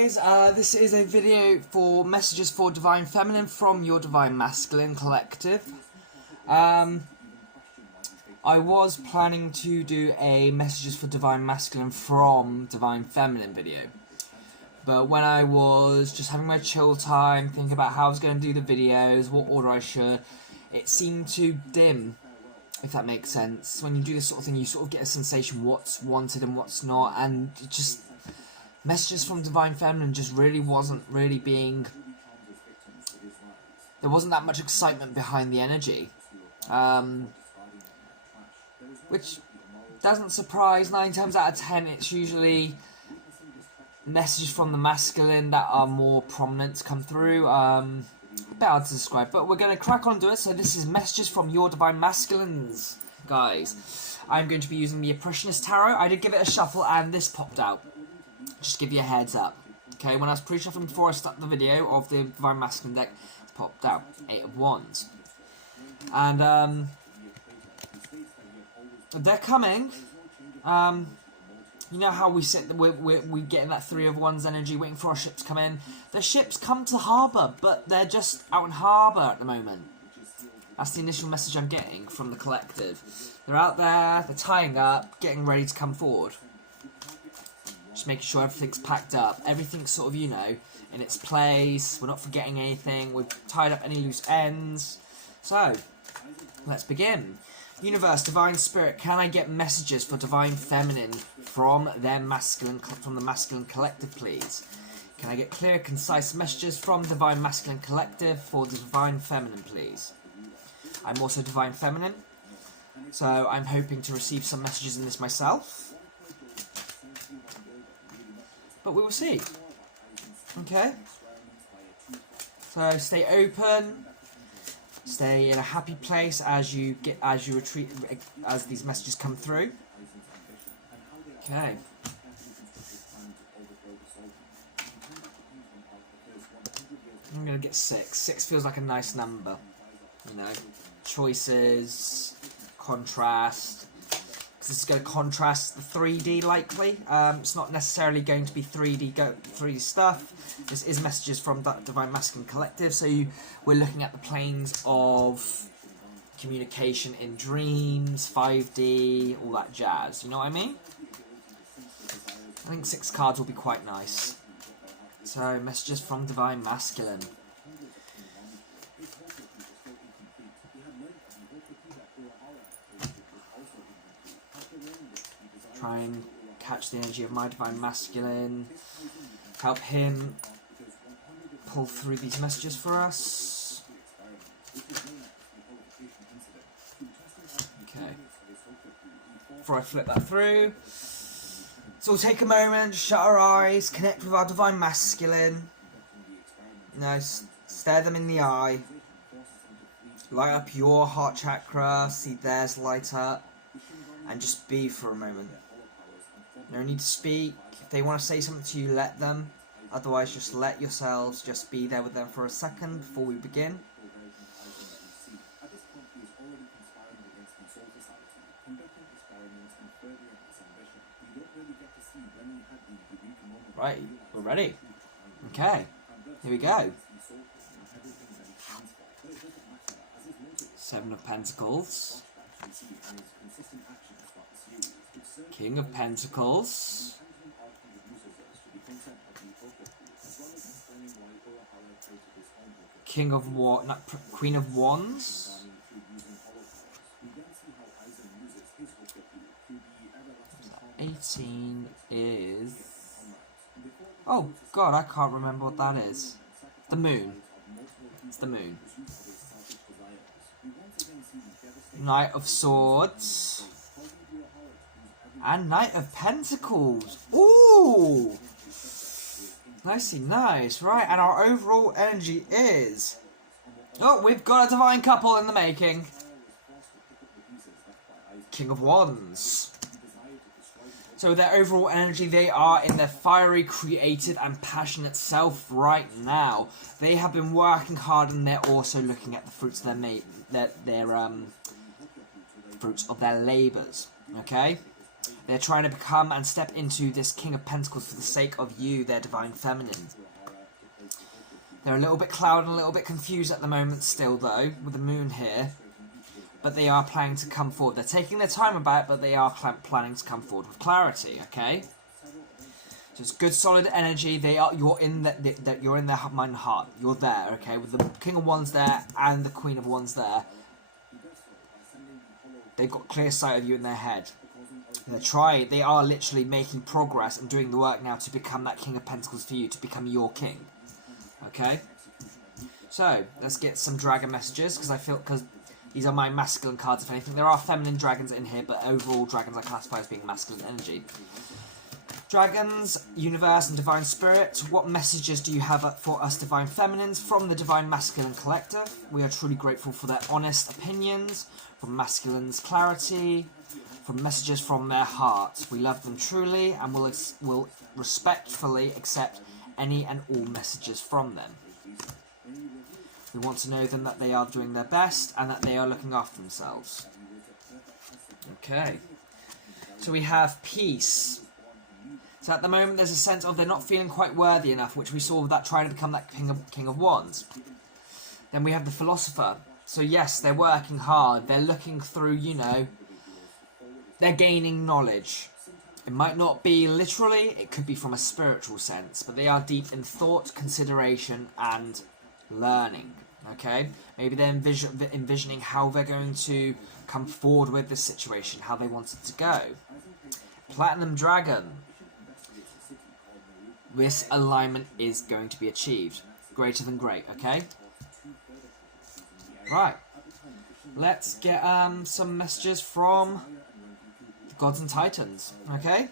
guys, this is a video for messages for Divine Feminine from your Divine Masculine collective. I was planning to do a messages for Divine Masculine from Divine Feminine video, but when I was just having my chill time, thinking about how I was going to do the videos, what order I should, it seemed too dim, if that makes sense. When you do this sort of thing, you sort of get a sensation what's wanted and what's not, and it just... Messages from Divine Feminine just wasn't being... There wasn't that much excitement behind the energy. Which doesn't surprise. 9 times out of 10 it's usually messages from the masculine that are more prominent to come through. A bit hard to describe, but we're going to crack on and do it. So this is messages from your Divine Masculines, guys. I'm going to be using the Oppressionist Tarot. I did give it a shuffle and this popped out. Just give you a heads up. Okay, when I was pre-shuffling before I started the video of the Divine Masculine deck, it popped out 8 of Wands. And they're coming. You know how we sit, we get in that 3 of Wands energy waiting for our ship to come in. The ships come to harbour, but they're just out in harbour at the moment. That's the initial message I'm getting from the collective. They're out there, they're tying up, getting ready to come forward. Just making sure everything's packed up, everything's sort of, you know, in its place, we're not forgetting anything, we've tied up any loose ends. So, let's begin. Universe, Divine Spirit, can I get messages for Divine Feminine from the Masculine Collective, please? Can I get clear, concise messages from Divine Masculine Collective for the Divine Feminine, please? I'm also Divine Feminine, so I'm hoping to receive some messages in this myself. But we will see. Okay. So stay open. Stay in a happy place as you retreat, as these messages come through. Okay. I'm gonna get 6. 6 feels like a nice number. You know, choices, contrast. This is going to contrast the 3D likely. It's not necessarily going to be 3D stuff. This is messages from Divine Masculine Collective, so we're looking at the planes of communication in dreams, 5D, all that jazz. You know what I mean? I think 6 cards will be quite nice. So, messages from Divine Masculine. Try and catch the energy of my Divine Masculine. Help him pull through these messages for us. Okay. Before I flip that through, so we'll take a moment, shut our eyes, connect with our Divine Masculine. Nice. Stare them in the eye. Light up your heart chakra, see theirs light up, and just be for a moment. No need to speak. If they want to say something to you, let them. Otherwise, just let yourselves just be there with them for a second before we begin. Right, we're ready. Okay, here we go. 7 of Pentacles. King of Pentacles. King of Queen of Wands. 18 is... Oh god, I can't remember what that is. The Moon. It's the Moon. Knight of Swords. And Knight of Pentacles. Ooh! Nicey nice. Right, and our overall energy is... Oh, we've got a divine couple in the making. King of Wands. So their overall energy, they are in their fiery, creative and passionate self right now. They have been working hard and they're also looking at the fruits of fruits of their labours. Okay? They're trying to become and step into this King of Pentacles for the sake of you, their Divine Feminine. They're a little bit clouded and a little bit confused at the moment still, though, with the moon here. But they are planning to come forward. They're taking their time about it, but they are planning to come forward with clarity, okay? So it's good, solid energy. You're in their mind and heart. You're there, okay? With the King of Wands there and the Queen of Wands there. They've got clear sight of you in their head. They are literally making progress and doing the work now to become that King of Pentacles for you, to become your king. Okay? So, let's get some dragon messages, because these are my masculine cards, if anything. There are feminine dragons in here, but overall dragons I classify as being masculine energy. Dragons, universe, and divine spirit, what messages do you have for us divine feminines from the divine masculine collective? We are truly grateful for their honest opinions, from masculine's clarity, from messages from their hearts. We love them truly and will respectfully accept any and all messages from them. We want to know them that they are doing their best and that they are looking after themselves. Okay. So we have peace. So at the moment there's a sense of they're not feeling quite worthy enough, which we saw with that trying to become that King of Wands. Then we have the Philosopher. So yes, they're working hard. They're looking through, you know, they're gaining knowledge. It might not be literally, it could be from a spiritual sense, but they are deep in thought, consideration, and learning. Okay? Maybe they're envisioning how they're going to come forward with this situation, how they want it to go. Platinum Dragon. This alignment is going to be achieved. Greater than great, okay? Right. Let's get some messages from the Gods and Titans, okay?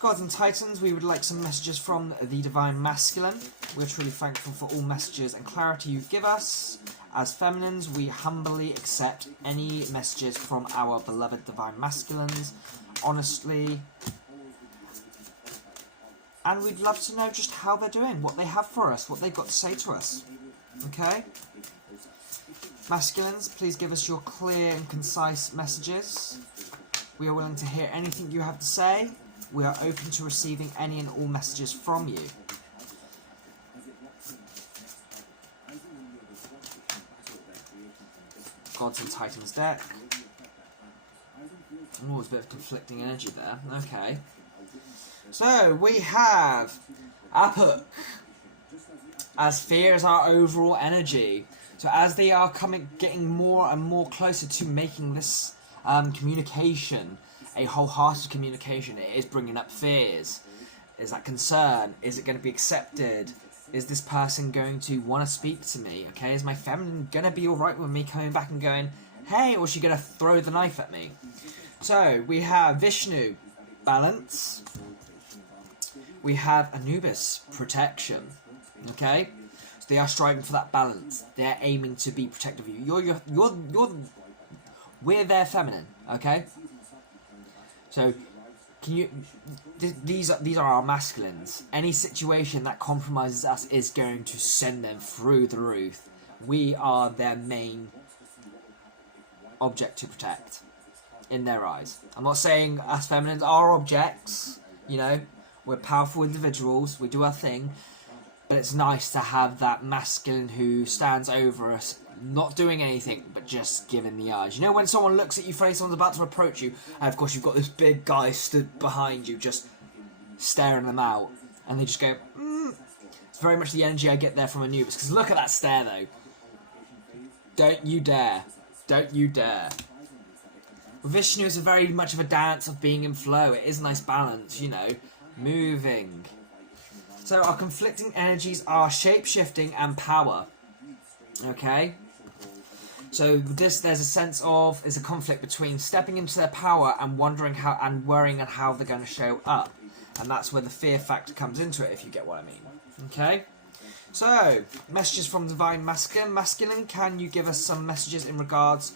Gods and Titans, we would like some messages from the Divine Masculine. We're truly thankful for all messages and clarity you give us. As feminines, we humbly accept any messages from our beloved Divine Masculines, honestly. And we'd love to know just how they're doing, what they have for us, what they've got to say to us. Okay? Masculines, please give us your clear and concise messages. We are willing to hear anything you have to say. We are open to receiving any and all messages from you. Gods and Titans deck. Oh, there's a bit of conflicting energy there. Okay. So, we have Apuk, as fear is our overall energy. So as they are getting more and more closer to making this communication a wholehearted communication, it is bringing up fears. Is that concern? Is it going to be accepted? Is this person going to want to speak to me? Okay, is my feminine going to be alright with me coming back and going, hey, or is she going to throw the knife at me? So, we have Vishnu, balance. We have Anubis, protection. Okay? So they are striving for that balance. They're aiming to be protective of you. We're their feminine, okay? So, these are our masculines. Any situation that compromises us is going to send them through the roof. We are their main object to protect, in their eyes. I'm not saying us feminines are objects, you know. We're powerful individuals, we do our thing, but it's nice to have that masculine who stands over us, not doing anything, but just giving the eyes. You know when someone looks at you funny, someone's about to approach you, and of course you've got this big guy stood behind you, just staring them out, and they just go, It's very much the energy I get there from Anubis, because look at that stare though. Don't you dare. Don't you dare. Vishnu is very much of a dance of being in flow. It is a nice balance, you know. Moving. So our conflicting energies are shape-shifting and power. Okay? So there's a sense of, there's a conflict between stepping into their power and wondering how, and worrying on how they're going to show up. And that's where the fear factor comes into it, if you get what I mean. Okay? So, messages from Divine Masculine. Masculine, can you give us some messages in regards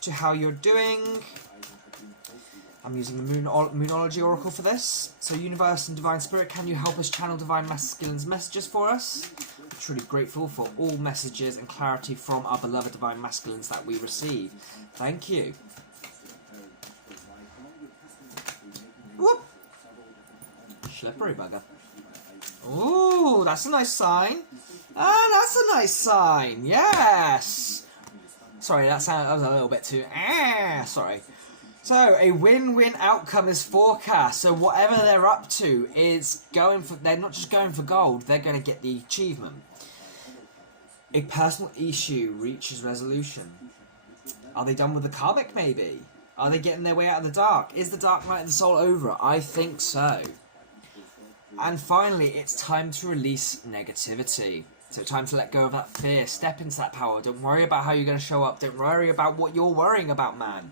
to how you're doing? I'm using the Moonology Oracle for this. So, Universe and Divine Spirit, can you help us channel Divine Masculine's messages for us? I'm truly grateful for all messages and clarity from our beloved Divine Masculines that we receive. Thank you. Slippery bugger. Ooh, that's a nice sign. Ah, that's a nice sign. Yes. Sorry, that was a little bit too... sorry. So, a win-win outcome is forecast. So, whatever they're up to is going for... They're not just going for gold. They're going to get the achievement. A personal issue reaches resolution. Are they done with the karmic, maybe? Are they getting their way out of the dark? Is the Dark Night of the Soul over? I think so. And finally, it's time to release negativity. So time to let go of that fear. Step into that power. Don't worry about how you're going to show up. Don't worry about what you're worrying about, man.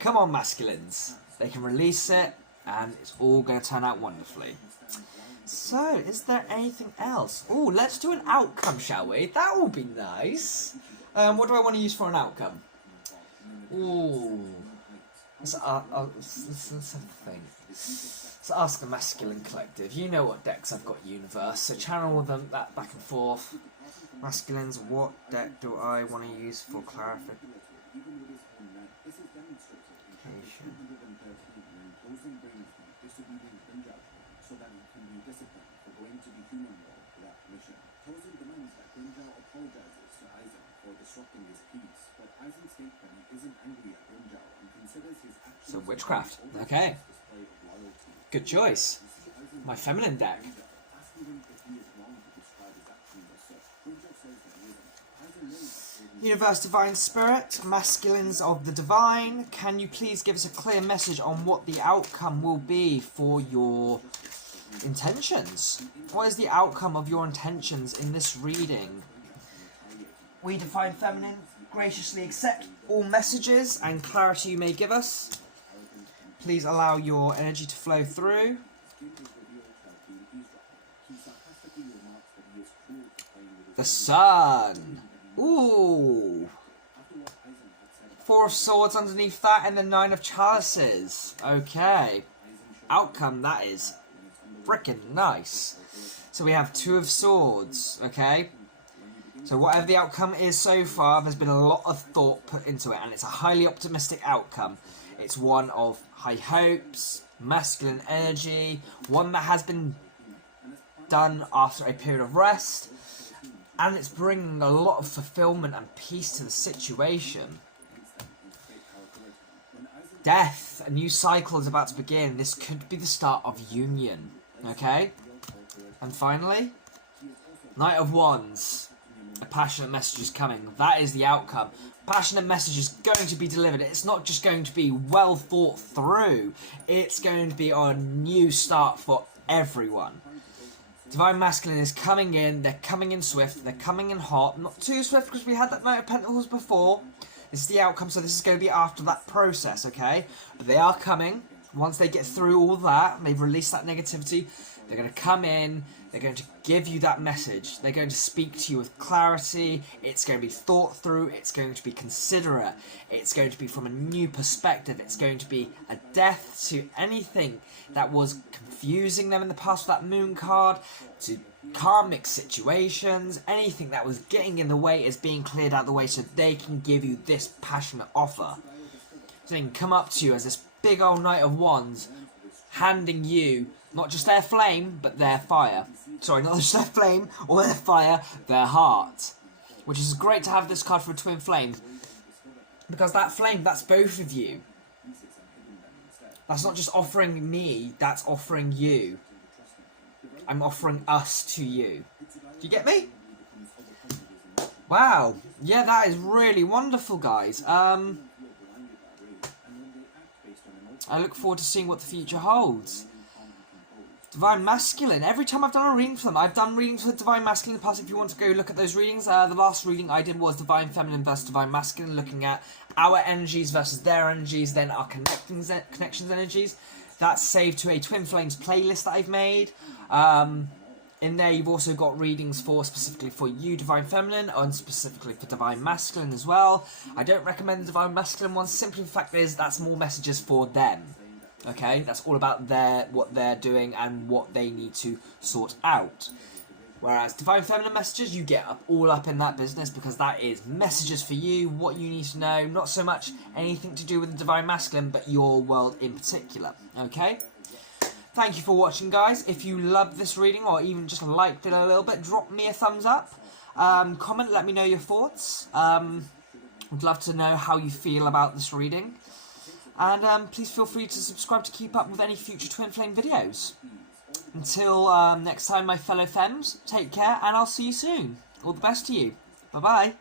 Come on, masculines. They can release it, and it's all going to turn out wonderfully. So, is there anything else? Oh, let's do an outcome, shall we? That will be nice. What do I want to use for an outcome? Ooh. Let's have a think. Let's ask the Masculine Collective. You know what decks I've got, Universe, so channel them that back and forth. Masculines, what deck do I want to use for clarification? So Witchcraft, okay. Good choice. My feminine deck. Universe Divine Spirit, Masculines of the Divine, can you please give us a clear message on what the outcome will be for your intentions? What is the outcome of your intentions in this reading? We Divine Feminine graciously accept all messages and clarity you may give us. Please allow your energy to flow through. The Sun. Ooh. Four of Swords underneath that and the Nine of Chalices. Okay. Outcome, that is freaking nice. So we have Two of Swords, okay? So whatever the outcome is so far, there's been a lot of thought put into it, and it's a highly optimistic outcome. It's one of high hopes, masculine energy, one that has been done after a period of rest, and it's bringing a lot of fulfillment and peace to the situation. Death, a new cycle is about to begin. This could be the start of union, okay? And finally, Knight of Wands. A passionate message is coming. That is the outcome. Passionate message is going to be delivered. It's not just going to be well thought through. It's going to be a new start for everyone. Divine Masculine is coming in. They're coming in swift. They're coming in hot. Not too swift because we had that Knight of Pentacles before. This is the outcome, so this is going to be after that process, okay? But they are coming. Once they get through all that, they've released that negativity, they're going to come in, they're going to give you that message. They're going to speak to you with clarity. It's going to be thought through. It's going to be considerate. It's going to be from a new perspective. It's going to be a death to anything that was confusing them in the past with that Moon card, to karmic situations. Anything that was getting in the way is being cleared out of the way so they can give you this passionate offer. So they can come up to you as this big old Knight of Wands, handing you not just their flame, but their fire. Sorry, not just their flame or their fire, their heart. Which is great to have this card for a twin flame. Because that flame, that's both of you. That's not just offering me, that's offering you. I'm offering us to you. Do you get me? Wow. Yeah, that is really wonderful, guys. I look forward to seeing what the future holds. Divine Masculine. Every time I've done a reading for them, I've done readings for Divine Masculine in the past. If you want to go look at those readings, the last reading I did was Divine Feminine versus Divine Masculine, looking at our energies versus their energies, then our connections energies. That's saved to a Twin Flames playlist that I've made. In there, you've also got readings for specifically for you, Divine Feminine, and specifically for Divine Masculine as well. I don't recommend the Divine Masculine ones. Simply the fact is that's more messages for them. Okay, that's all about what they're doing and what they need to sort out. Whereas Divine Feminine messages, you get all up in that business because that is messages for you, what you need to know, not so much anything to do with the Divine Masculine, but your world in particular. Okay? Thank you for watching, guys. If you loved this reading or even just liked it a little bit, drop me a thumbs up. Comment, let me know your thoughts. I'd love to know how you feel about this reading. And please feel free to subscribe to keep up with any future Twin Flame videos. Until next time, my fellow femmes, take care, and I'll see you soon. All the best to you. Bye-bye.